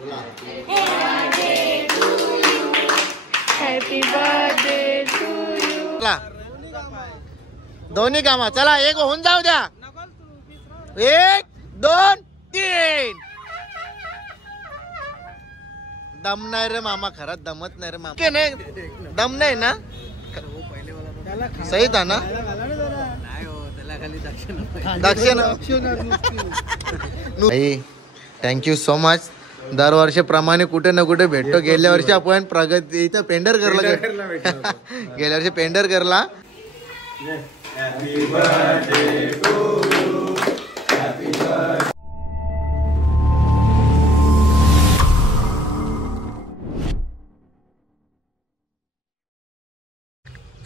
Happy birthday to you. दोन्ही कामा चला, एक होऊन जाऊ द्या। 1 2 3। दम नाही रे मामा, खरंच दमत नाही रे मामा। नाही दम नाही ना, सही था ना? दक्षिण थँक्यू सो मच। दरवर्षीप्रमाणे कुठे ना कुठे भेटतो। गेल्या वर्षी आपण प्रगती इथं पेंडर करला, गेल्या वर्षी पेंडर करला।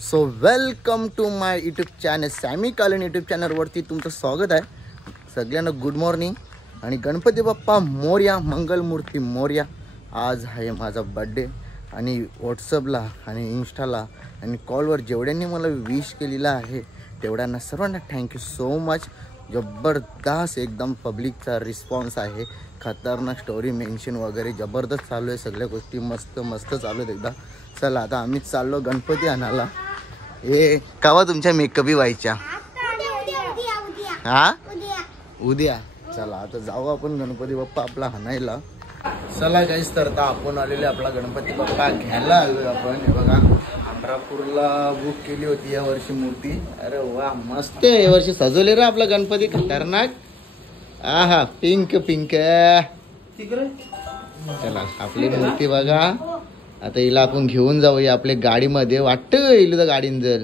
So welcome to my YouTube channel, सॅमी कॉलन यूट्यूब चॅनलवरती तुमचं स्वागत आहे। सगळ्यांना गुड मॉर्निंग आणि गणपती बाप्पा मोरया, मंगलमूर्ती मोरया। आज आहे माझा बड्डे आणि व्हॉट्सअपला आणि इंस्टाला आणि कॉलवर जेवढ्यांनी मला विश केलेला आहे तेवढ्यांना सर्वांना थँक्यू सो मच। जबरदस्त एकदम पब्लिकचा रिस्पॉन्स आहे। खतरनाक स्टोरी मेन्शन वगैरे जबरदस्त चालू आहे, सगळ्या गोष्टी मस्त मस्त चालू आहेत एकदा। चला आता आम्हीच चाललो गणपती आणायला। हे कवा तुमच्या मेकअपी व्हायच्या? हा उद्या। चला आता जाऊ आपण गणपती बाप्पा आपला हाणायला। चला गाईस, तर आता आपण आलेले आपला गणपती बाप्पा घ्यायला आलोय आपण। हे बघा अमरापूरला बुक केली होती या वर्षी मूर्ती। अरे वा मस्त आहे, या वर्षी सजवले रे आपला गणपती खतरनाक। आहा पिंक पिंक। चला आपली मूर्ती बघा, आता हिला आपण घेऊन जाऊया आपल्या गाडीमध्ये। वाटतं येईल तर गाडीन जर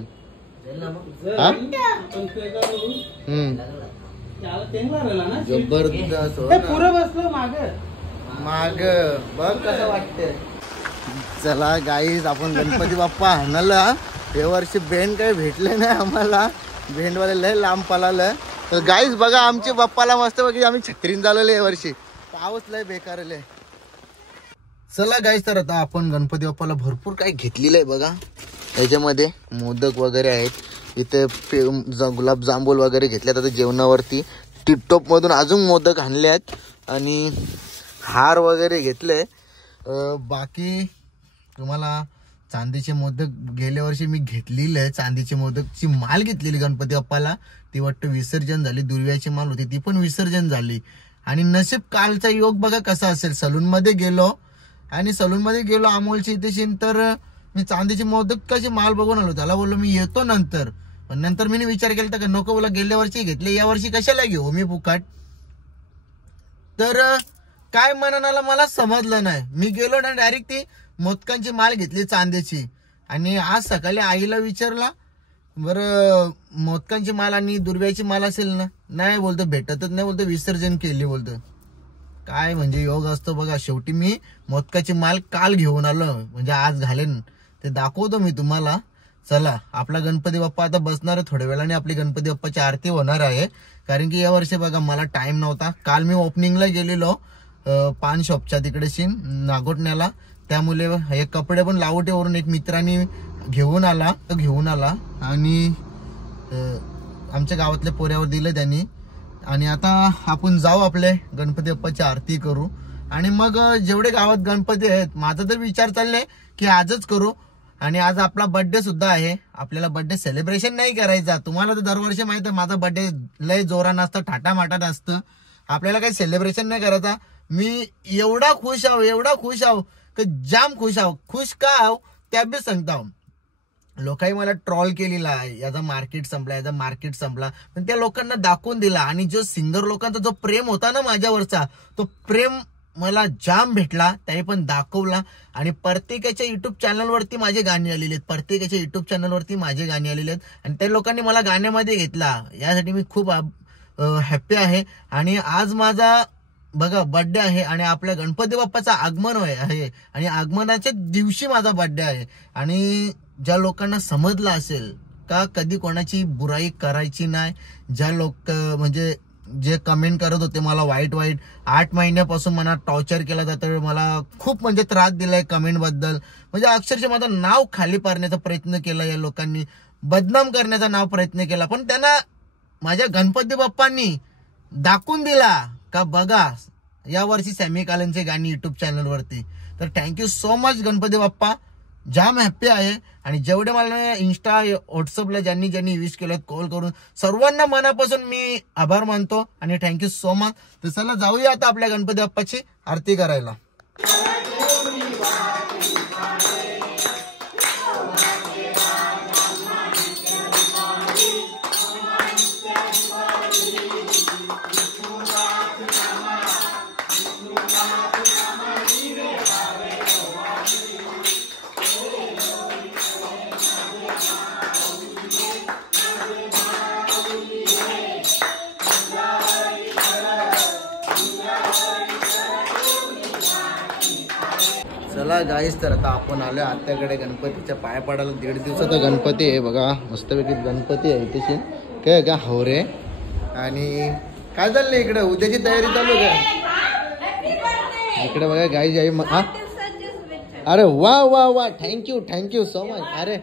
जबरदस्त माग बघ कसं वाटतंय। चला गाईज आपण गणपती बाप्पा आणायला। या वर्षी बेंड काही भेटले नाही आम्हाला, बेंडवाले लय लांब पळालं। तर गाईज बघा आमच्या बाप्पाला मस्त बघी आम्ही छत्रीन चालवले या वर्षी, पाऊस लय बेकार आहे। चला गाईज, तर आता आपण गणपती बाप्पाला भरपूर काही घेतलेलं आहे बघा। याच्यामध्ये मोदक वगैरे आहेत, इथे गुलाबजामुन वगैरे घेतल्यात आता जेवणावरती। टिपटॉप मधून अजून मोदक आणले आहेत आणि हार वगैरे घेतले। बाकी तुम्हाला चांदीचे मोदक गेल्या वर्षी मी घेतलेले आहे, चांदीचे मोदकची माल घेतलेली गणपती बाप्पाला। ती वाटतं विसर्जन झाली, दुर्व्याची माल होती ती पण विसर्जन झाली। आणि नशीब कालचा योग बघा कसा असेल। सलून मध्ये गेलो आणि सलून मध्ये गेलो अमोलची इथे, तर मी चांदीचे मोदक कशी माल बघून आलो। त्याला बोललो मी येतो नंतर, पण नंतर मी विचार केला तर नको, बोला गेल्या वर्षी घेतले या वर्षी कशाला घेऊ मी फुकाट। तर काय म्हणाला मला समजलं नाही। मी गेलो ना डायरेक्ट ती मोदकांची माल घेतली चांदीची। आणि आज सकाळी आईला विचारला, बरं मोदकांची माल आणि दुर्व्याची माल असेल ना? नाही बोलतो भेटतच नाही, बोलतो विसर्जन केली बोलतो। काय म्हणजे योग असतो बघा। शेवटी मी मोदकाची माल काल घेऊन आलो, म्हणजे आज घालेन ते दाखवतो मी तुम्हाला। चला आपला गणपती बाप्पा आता बसणार आहे, थोड्या वेळाने आपली गणपती बाप्पाची आरती होणार आहे। कारण की या वर्षी बघा मला टाइम नव्हता। काल मी ओपनिंगला गेलेलो पान शॉपच्या तिकडे नागोटण्याला, त्यामुळे हे कपडे पण लावटेवरून एक मित्रांनी घेऊन आला आणि आमच्या गावातल्या पोऱ्यावर दिलं त्यांनी। आणि आता आपण जाऊ आपले गणपती बाप्पाची आरती करू आणि मग जेवढे गावात गणपती आहेत, माझा तर विचार चाललाय की आजच करू। आणि आज आपला बर्थडे सुद्धा आहे, आपल्याला बर्थडे सेलिब्रेशन नाही करायचा। तुम्हाला तर दरवर्षी माहित आहे माझा बर्थडे लय जोरानं असतं, थाटामाटात असतं, आपल्याला काही सेलिब्रेशन नाही करायचा। मी एवढा खुश आहो की जाम खुश आहो। खुश का आहो त्या बी सांगता। लोकांनी मला ट्रॉल केलेला आहे, याचा मार्केट संपला, पण त्या लोकांना दाखवून दिला। आणि जो सिंगर लोकांचा जो प्रेम होता ना माझ्यावरचा, तो प्रेम मला जाम भेटला, त्याने पण दाखवला। आणि प्रत्येकाच्या युट्यूब चॅनलवरती माझे गाणी आलेले आहेत, आणि त्या लोकांनी मला गाण्यामध्ये घेतला, यासाठी मी खूप हॅप्पी आहे। आणि आज माझा बघा बर्थडे आहे आणि आपल्या गणपती बाप्पाचं आगमन आहे आणि आगमनाच्या दिवशी माझा बर्थडे आहे। आणि ज्या लोकांना समजलं असेल का कधी कोणाची बुराई करायची नाही, ज्या लोक म्हणजे जे कमेंट करत होते मला वाईट 8 महिन्यापासून मला टॉर्चर केला जातं, मला खूप म्हणजे त्रास दिलाय कमेंट बद्दल, म्हणजे अक्षरशः माझं नाव खाली पाडण्याचा प्रयत्न केला, या लोकांनी बदनाम करण्याचा प्रयत्न केला। पण त्यांना माझ्या गणपती बाप्पांनी दाखवून दिला का बघा या वर्षी सॅमी कालनचे गाणी युट्यूब चॅनल वरती. तर thank you so much Ganpati Bappa. जाम हॅप्पी आहे. आणि जेवढे मला इंस्टा व्हॉट्सअपला ज्यांनी ज्यांनी विश केलं कॉल करून सर्वांना मनापासून मी आभार मानतो आणि थँक्यू सो मच. तर चला जाऊया आता आपल्या गणपती बाप्पाची आरती करायला. चला गाईस, तर आता आपण आलो आत्याकडे गणपतीच्या पाया पडायला. 1.5 दिवसाचा गणपती आहे बघा. मस्तपैकी गणपती आहे इथे काय का हवरे. आणि काय चाललंय इकडे उद्याची तयारी चालू आहे इकडे बघा गाईस. आई अरे वा वा वा, थँक्यू सो मच. अरे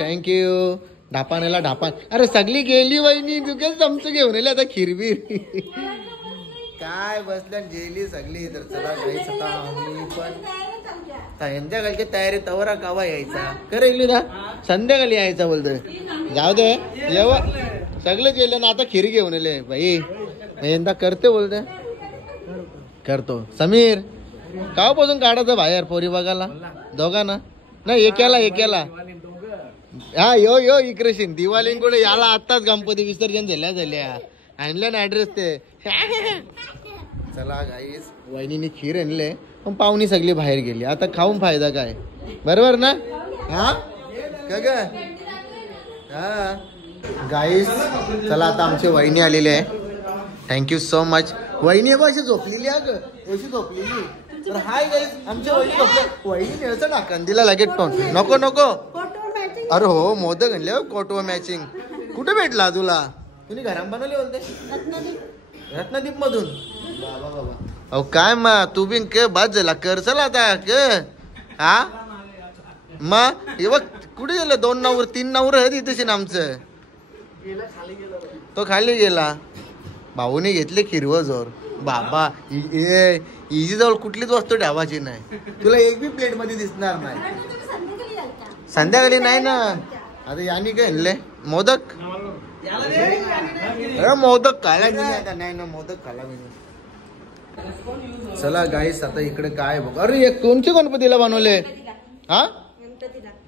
थँक्यू. ढापानेला ढापान. अरे सगळी गेली वहिनी तुझे चमचं घेऊन येईल आता खिरबीर काय बसल्या गेली सगळी. तर चला गाईस आता आम्ही पण संध्याकाळची तयारी तवरा कावा यायचा करेल ना. संध्याकाळी यायचा बोलतोय. जाऊ दे येव सगळेच गेले ना आता खीर घेऊन येले बाई. यंदा करते बोलते करतो. समीर कावापासून काढायचं बाहेर पोरी बघायला दोघांना नाही एकाला हा यो इकडेशीन दिवाळींकडे याला आताच गणपती विसर्जन झाल्या आणलं ना ऍड्रेस ते. चला गाईस वहिनीने खीर आणले पण पाहुणी सगळी बाहेर गेली. आता खाऊन फायदा काय बरोबर ना. हा का हा गाईस. चला आता आमची वहिनी आलेली आहे. Thank you so much. वहिनी अशी झोपलेली आहे अशी झोपलेली. तर हाय गाईस आमच्या वहिनी झोपल्या. वहिनी न्यायचं ना कंदीला लगेच टोन नको. अरे हो मोदक आणले कोटवा मॅचिंग. कुठे भेटला तुला. तुम्ही घरात बनवले बोलते रत्नदीप मधून. बाबा अहो काय मा तू बी के बाद झाला कर चला आता क हा मग हे बघ कुठे गेलं. 2 नवर 3 नवर तिथे आमचं तो खाली गेला. भाऊने घेतले खिरव जोर. बाबा इजी जवळ कुठलीच वस्तू ठेवायची नाही. तुला एक बी प्लेट मध्ये दिसणार नाही. संध्याकाळी नाही ना. आता यानी काय आणले मोदक. मोदक खायला आता नाही ना मोदक खायला मी. चला गाईस आता इकडे काय बघ. अरे कोणच्या गणपतीला बनवले हा.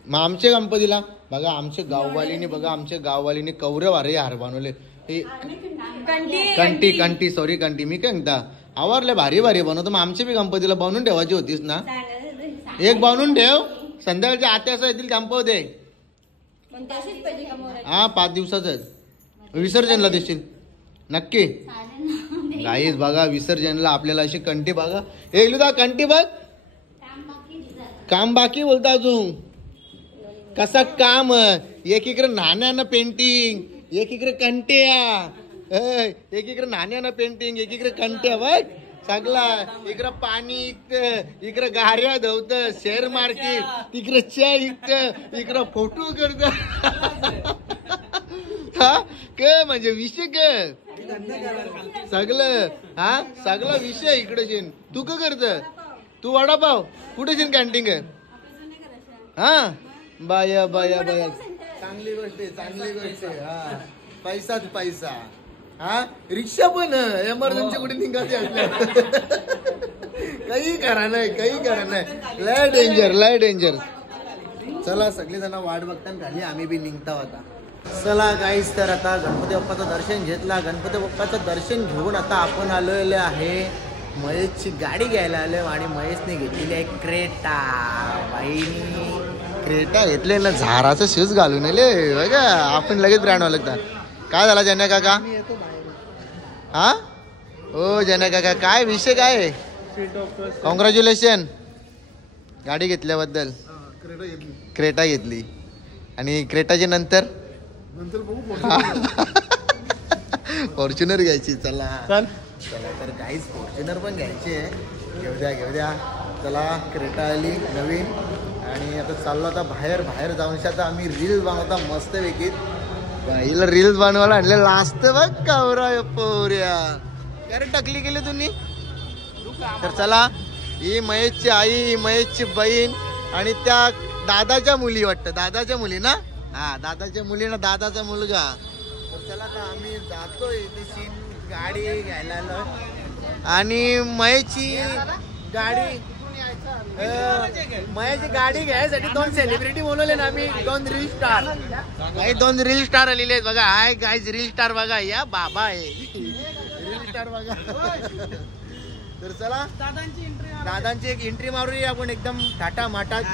मग आमच्या गणपतीला बघा आमच्या गाववालीने कवरे वारे हार बनवले. कंटी सॉरी कंटी मी काय म्हणता आवरले भारी बनवतो. मग आमच्या बी गणपतीला बनवून ठेवायची होतीस ना. एक बनवून ठेव संध्याकाळच्या आत्या असं येतील गणपती दे. हा 5 दिवसाच विसर्जनला देशील नक्की. गाईस बघा विसर्जनला आपल्याला अशी कंटी बघा. एकदा कंटी बघ काम बाकी बोलता अजून कसा काम. एक इकडे नाण्यानं पेंटिंग एक इकडे कंट्या एक इकडे नाण्यानं पेंटिंग एक इकडे कंट्या बघ सगळा. इकडं पाणी इकत इकडं गाऱ्या धवत शेअर मार्केट तिकडे च्या इकत इकडं फोटो करत हा क म्हणजे विषय क सगळं हा सगळा विषय इकडे. तू का करत तू वडापाव कुठे कॅन्टीन हा. बाया चांगली गोष्ट आहे हा. पैसाच पैसा हा. रिक्षा पण एमर्जन्सी कुठे निघायची असल्या काही करा नाही लय डेंजर. चला सगळी जण वाट बघता झाली आम्ही बी निघता होता. चला गाईस तर आता गणपती बाप्पाचं दर्शन घेतला. गणपती बाप्पाचं दर्शन घेऊन आता आपण आलेले आहे महेशची गाडी घ्यायला आलो. आणि महेशने घेतलेली आहे क्रेटा. बाईनी क्रेटा घेतले ना झाराचं शूज घालून आले बघा. आपण लगेच ब्रँड वाला काय झाला जन्या काका हा हो जन्या काका काय विषय काय. कॉंग्रॅच्युलेशन गाडी घेतल्याबद्दल. क्रेटा घेतली आणि क्रेटाच्या नंतर फॉर्च्युनर घ्यायची. चला तर काहीच फॉर्च्युनर पण घ्यायची आहे. घेऊ द्या चला. क्रेटा आली नवीन आणि आता चाललो आता बाहेर जाऊन आता आम्ही रील्स बनवता मस्त पैकी. हिला रील्स बनवायला आणले लास्ट बघ कवरा पोऱ्या अरे टकली गेली तुम्ही. तर चला, ही महेशची आई, महेशची बहीण आणि त्या दादाच्या मुली वाटतं, दादाच्या मुली ना. हा दादाच्या मुली ना, दादाचा मुलगा. तर चला आता आम्ही जातोय ती गाडी घ्यायला आणि महेशची गाडी महेशची गाडी घ्यायसाठी 2 सेलिब्रिटी बोलवले ना आम्ही, 2 रील स्टार. काही 2 रील स्टार आलेले आहेत बघा. हाय गाईज, रील स्टार बघा, या बाबा आहे रील स्टार बघा. तर चला दादांची एक एंट्री मारूया आपण एकदम टाटा माटात.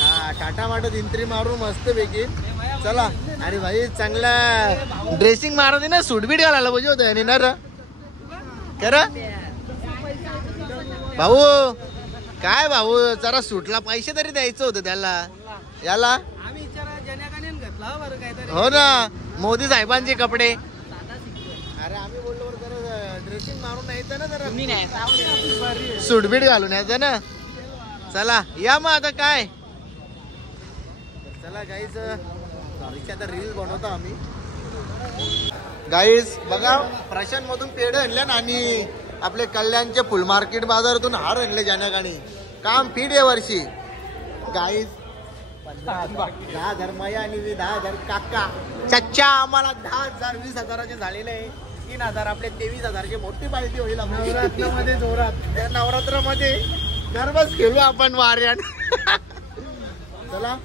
हा टाटा माटात एंट्री मारू मस्त पैकी. चला. आणि भाई चांगला ड्रेसिंग मारत ना, सूटबीट घालायला पाहिजे होतं आणि ना खरं भाऊ. काय भाऊ, जरा सूटला पैसे तरी द्यायचं होतं त्याला. याला हो ना, मोदी साहेबांचे कपडे. अरे आम्ही बोललो जरा ड्रेसिंग मारून यायचं ना, जरा सूटबीट घालून यायचं ना. चला या मग आता काय. चला गाईज, आता रील बनवतो आम्ही. गाईज बघा, प्रशांत मधून पेढे आणले ना आणि आपले कल्याणचे फुल मार्केट बाजारातून हार आणले जाण्याकाणी. काम फिट आहे वर्षी. गाईज 10,000 मया आणि 10,000 काका चच्चा. आम्हाला 10,000 20,000चे झालेले आहे. 3,000 आपले 23,000ची मोठी पार्टी होईल नवरात्रामध्ये. जोरात त्या नवरात्रामध्ये गरबाच खेळू आपण वाऱ्यात. चला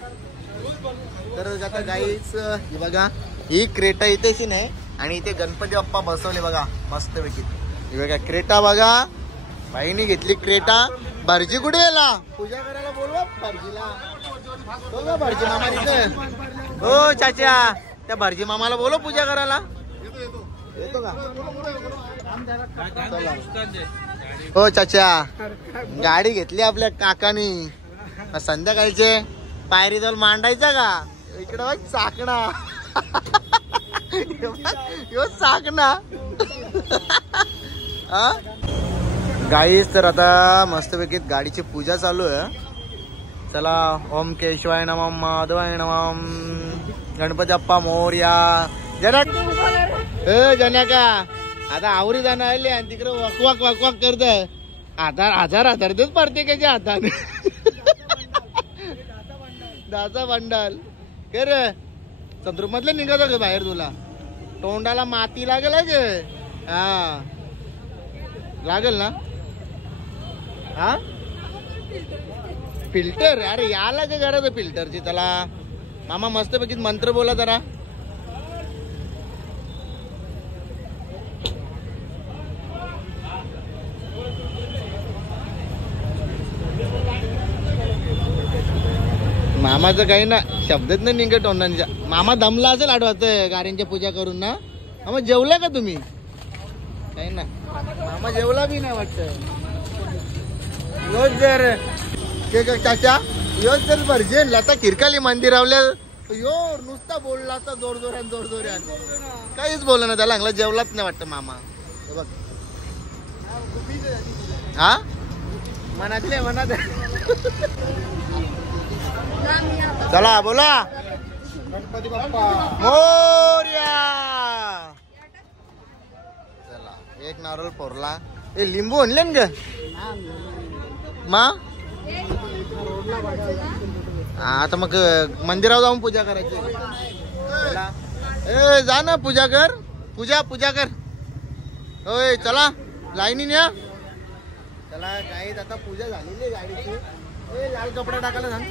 तर आता गाईच ही बघा, ही क्रेटा इथेशी नाही आणि इथे गणपती बाप्पा बसवले बघा मस्त पैकी. ही बघा क्रेटा बघा, बाईनी घेतली क्रेटा. भरजी कुठे गेला? पूजा करायला बोलवा भरजीला. हो का भरजी मामा तिथे? हो चाचा, त्या भरजी मामाला बोलव पूजा करायला. येतो का? हो चाचा, गाडी घेतली आपल्या काकानी. संध्याकाळचे पायरी जवळ मांडायचा का? इकडं बघ चाकणा. यो चाकणा. गाईस तर आता मस्तपैकी गाडीची पूजा चालू आहे. चला, ओम केशवाय नमः, माधवाय नमः, गणपती बाप्पा मोरया. जनक जनका आता आवरी जाणं आले आणि तिकडे वकवाक वकवाक करत. हजार तेच पडते त्याच्या हाताने. दाचा बंडाल कर संद्रूप मधलं निघायचं का बाहेर? तुला तोंडाला माती लागेल ग. हा लागेल ना. हा फिल्टर, अरे याला काय गरज आहे फिल्टरची? त्याला मामा मस्त पैकी मंत्र बोला जरा. मामाचं काही ना शब्दच नाही निघत तोंडांच्या. मामा दमला असेल आठवत गाड्यांच्या पूजा करून ना. मामा जेवला का तुम्ही? काही ना मामा जेवला बी नाही वाटत. योच जर चाचा योच जर भरजे लता खिरकाली मंदिरावल्या यो नुसता बोलला तर जोरजोऱ्यान काहीच बोलला ना. त्याला अंगला जेवलाच नाही वाटतं मामा. बघ हा मनातले मनात. चला बोला गणपती बाप्पा मोरया. चला एक नारळ फोरला. ए लिंबू आणले ना ग मा. आता मग मंदिरावर जाऊन पूजा करायची. चला ए जा ना पूजा कर. पूजा कर. होय चला लाईनीने या. चला गाईत आता पूजा झालेली आहे गाडीची. लाल कपडा टाकायला सांग.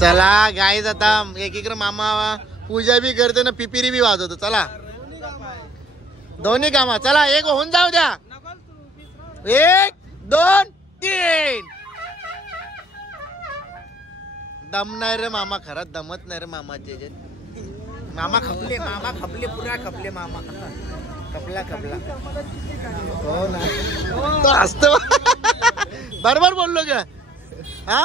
चला गाईज आता एकीकडे मामा पूजा बी करते ना पिपिरी बी वाजवतो. चला दोन्ही कामा. चला एक होऊन जाऊ द्या. 1 2 3. दम नाही रे मामा, खरंच दमत नाही रे मामाचे. मामा खपले पुरा खपले मामा. खपला हो ना. तो हसतो. बरोबर बोललो का? हा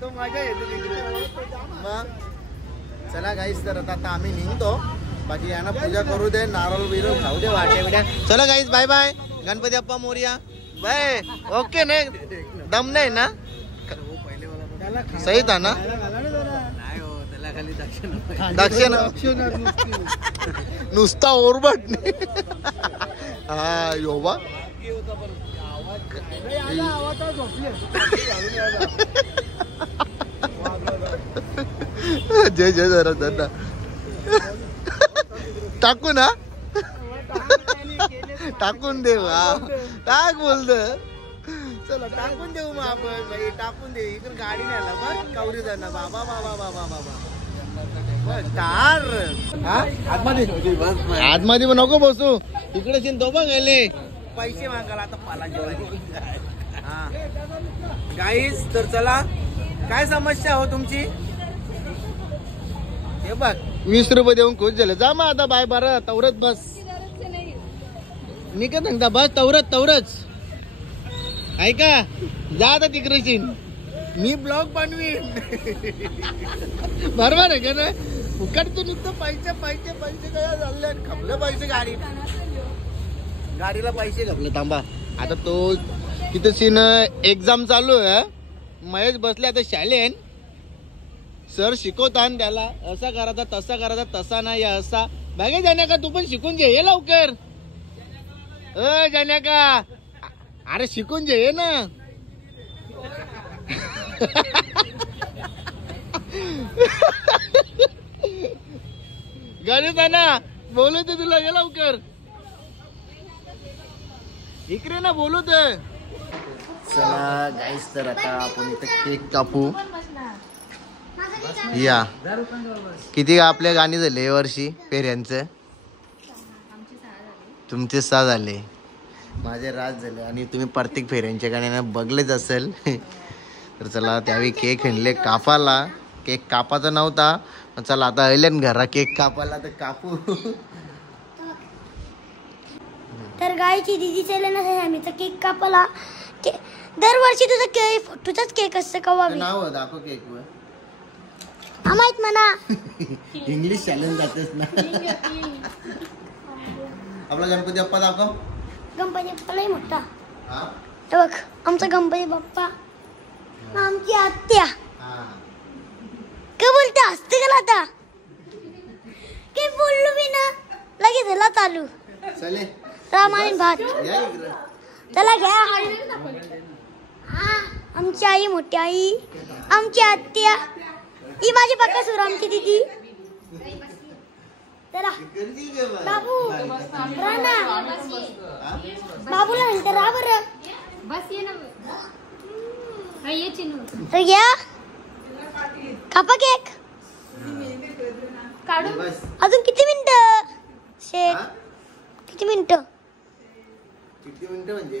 तो मजा येते. चला गाईस तर आता आम्ही निघतो. बाकी यांना पूजा करू दे, नारळ बिरळ खाऊ दे, वाट्या बिट्या. चला गाईस bye bye. Ganpati Bappa Morya. Bye. Okay नाही दम नाही ना? सही था ना. दक्षिण नुसता ओरबट हा योबा जय जय जरा दादा टाकू ना टाकून देऊ टाक बोलत चला टाकून देऊ मग आपण भाई टाकून दे इकडे गाडी नाही आला बघ कावरी जाणार बाबा बाबा बाबा बाबा कार आतमध्ये पण नको बसू इकडे सीन तो बघ गेले पैसे मागायला आता पाला हा गाईस तर चला काय समस्या हो तुमची हे बघ 20 रुपये देऊन खुश झाले जा मग आता बाय बरं तवरच बस मी काय सांगता बस तवरच ऐका जा आता तिकडे मी ब्लॉग बनवीन बरोबर आहे का ना फुकटचे नुसतं पैसे पैसे पैसे काय झाले खपले पैसे गाडीला पैसे खपले थांबा आता तो तिथे सीन एक्झाम चालू आहे महेश बसले आता शाळेन सर शिकवतान त्याला असा करायचा तसा नाही असा बघा जाण्या का तू पण शिकून घे ये लवकर जाण्या का अरे शिकून घे ये ना गणेश ना बोलू ते तुला ये लवकर इकडे ना बोलू तर चला गाईस तर आता आपण इथे केक कापू या किती आपल्या गाणी झाले या वर्षी पेऱ्यांचं तुमचे 6 झाले माझे राज झाले आणि तुम्ही प्रत्येक फेऱ्यांच्या गाण्याने बघलेच असेल तर चला त्यावेळी केक आणले कापाला केक कापाचा नव्हता चला आता आलेन घरा केक कापायला तर कापू तर गायची दीदी चले ना आम्ही तर केक कापाला दरवर्षी तुझाच केक असतं कवा नाव दाखव केक वर माहित म्हणा इंग्लिश चॅलेंज जातेस ना आपला गणपती बाप्पा दाखव गणपती बाप्पा लय मोठा बघ आमचा गणपती बाप्पा आमची आत्या काय बोलते हसते का आता काय बोललो मी ना लगेच झाला चालू चले रामायण भात चला घ्या आमची आई मोठी आई आमची आत्या ही माझी पक्का सुर आमची दीदी चला बाबू राणा बाबूला म्हणते रा बरं बस ये ना ये चिन्ह तर घ्या कापा केक काढू अजून किती मिनिटं शेट किती मिनिटं म्हणजे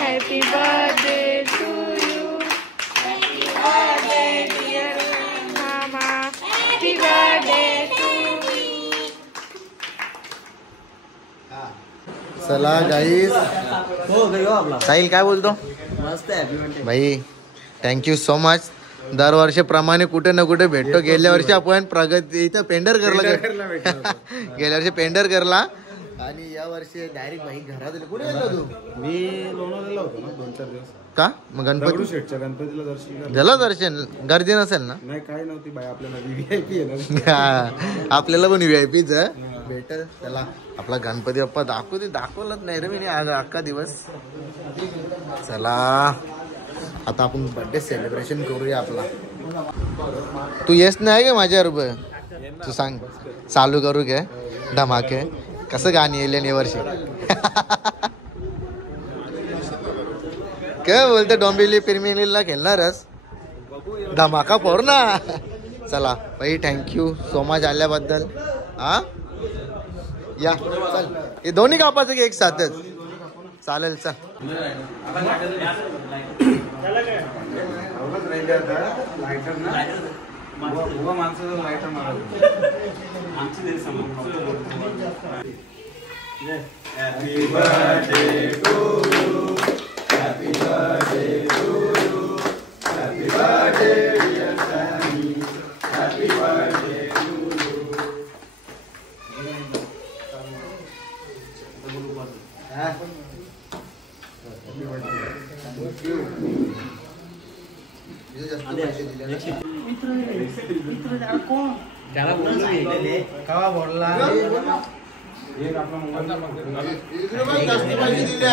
Happy birthday to you. Happy birthday dear mama. Happy birthday to you. चला गाईस साहिल काय बोलतो मस्त आहे भाई थँक्यू सो मच दरवर्षीप्रमाणे कुठे ना कुठे भेटतो गेल्या वर्षी आपण प्रगती इथं पेंडर करला गेल्या वर्षी पेंडर करला आणि या वर्षी डायरेक्ट भाई घरात कुठे गेलो तू मी लोणावळ्याला होतो ना 2-4 दिवस का मग गणपती शेठच्या गणपतीला दर्शन झालं दर्शन गर्दी नसेल ना नाही काय नव्हती बाई आपल्याला व्हीआयपी आहे हा, आपल्याला पण व्हीआयपीच भेटल त्याला आपला गणपती बाप्पा दाखवलंच नाही रे मी आज अख्खा दिवस चला आता आपण बर्थडे सेलिब्रेशन करूया आपला तू येस नाही का माझ्याबरोबर तू सांग चालू करू काय धमाके कसं गाणी येईल या वर्षी काय बोलते डोंबिवली पिरमिलीला खेळणारच धमाका पोर ना चला भाई थँक्यू सो मच आल्याबद्दल हा या चल हे दोन्ही कापाचं की एक साथच चालेल चल Happy birthday to you. Happy birthday to you. Happy birthday dear Sammy. Happy birthday to you. Happy birthday. Thank you. त्याला कवा बोलला जास्त पैसे दिले